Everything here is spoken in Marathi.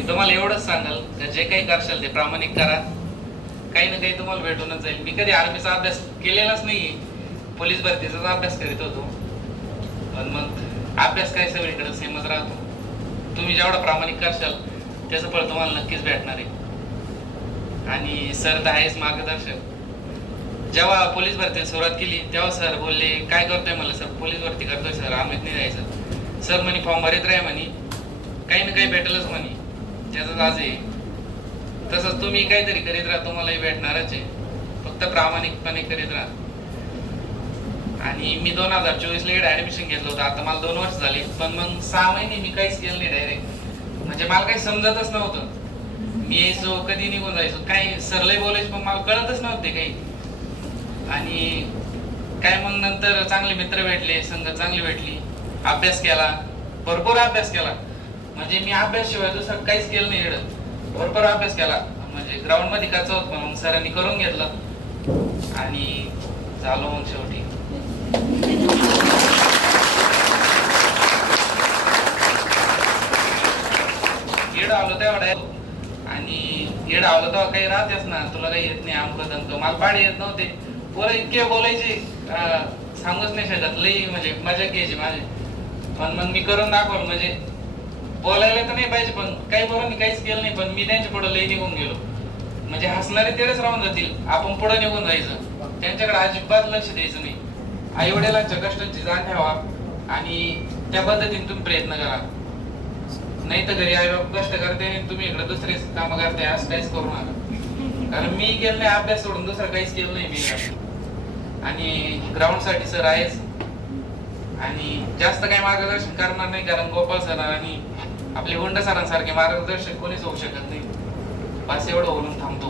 मी तुम्हाला एवढंच सांगाल तर जे काही करशाल ते प्रामाणिक करा, काही ना काही तुम्हाला भेटूनच जाईल. मी कधी आर्मीचा अभ्यास केलेलाच नाही, पोलीस भरतीचाच अभ्यास करीत होतो, पण मग अभ्यास काय सगळीकडे सेमच राहतो. तुम्ही जेवढा प्रामाणिक करशाल त्याचं फळ तुम्हाला नक्कीच भेटणार आहे. आणि सर तर आहेच मार्गदर्शक. जेव्हा पोलीस भरती सुरुवात केली तेव्हा सर बोलले, काय करतोय? मला सर पोलीस भरती करतोय सर, आर्मीत नाही जायचं. सर म्हणे फॉर्म भरीत राहा म्हणे, काही ना काही भेटेलच म्हणे, त्याचाच आज आहे. तसंच तुम्ही काहीतरी करीत राहा, तुम्हालाही भेटणारच आहे, फक्त प्रामाणिकपणे करीत राहा. आणि मी 2024 ला ऍडमिशन घेतलं होतं, आता मला 2 वर्ष झाली, पण मग 6 महिने मी काहीच केलं नाही डायरेक्ट. म्हणजे मला काही समजतच नव्हतं. मी यायचो कधी निघून जायचो, काही सरलंही बोलायचं पण मला कळतच नव्हते काही. आणि काय मग नंतर चांगले मित्र भेटले, संगत चांगली भेटली, अभ्यास केला, भरपूर अभ्यास केला. म्हणजे मी अभ्यास शिवाय दुसरं काहीच केलं नाही एवढं. भरपूर अभ्यास केला, म्हणजे ग्राउंड मध्ये कच्चा होत, मग सरांनी करून घेतलं आणि झालो मग शेवटी. येड आलो तेवढा, आणि येड आलो तेव्हा काही राहतेच ना, तुला काही येत नाही आमक दमक. मला पाडी येत नव्हते, पोरं इतके बोलायचे सांगूच नाही शकत, लई म्हणजे मजा घ्यायची माझी. पण मग मी करून दाखवलं, म्हणजे बोलायला तर नाही पाहिजे पण काही पोरांनी काहीच केलं नाही, पण मी त्यांच्या पुढे लई निघून गेलो. म्हणजे हसणारे तेच राहून जातील, आपण पुढे निघून जायचं, त्यांच्याकडे अजिबात लक्ष द्यायचं नाही. आई वडिलांच्या कष्टांची जाण ठेवा आणि त्या पद्धतीने तुम्ही प्रयत्न करा. नाही तर घरी आई बाप कष्ट करते आणि तुम्ही इकडे दुसरे काम करताय, असं काहीच करू नका. कारण मी केलं नाही अभ्यास सोडून, दुसरं काहीच केलं नाही मी. आणि ग्राउंड साठी सर आहेच, आणि जास्त काही मार्गदर्शन करणार नाही, कारण गोपाळ सर आणि आपले गुंड सरांसारखे मार्गदर्शक कोणीच होऊ शकत नाही. बस एवढं बोलून थांबतो.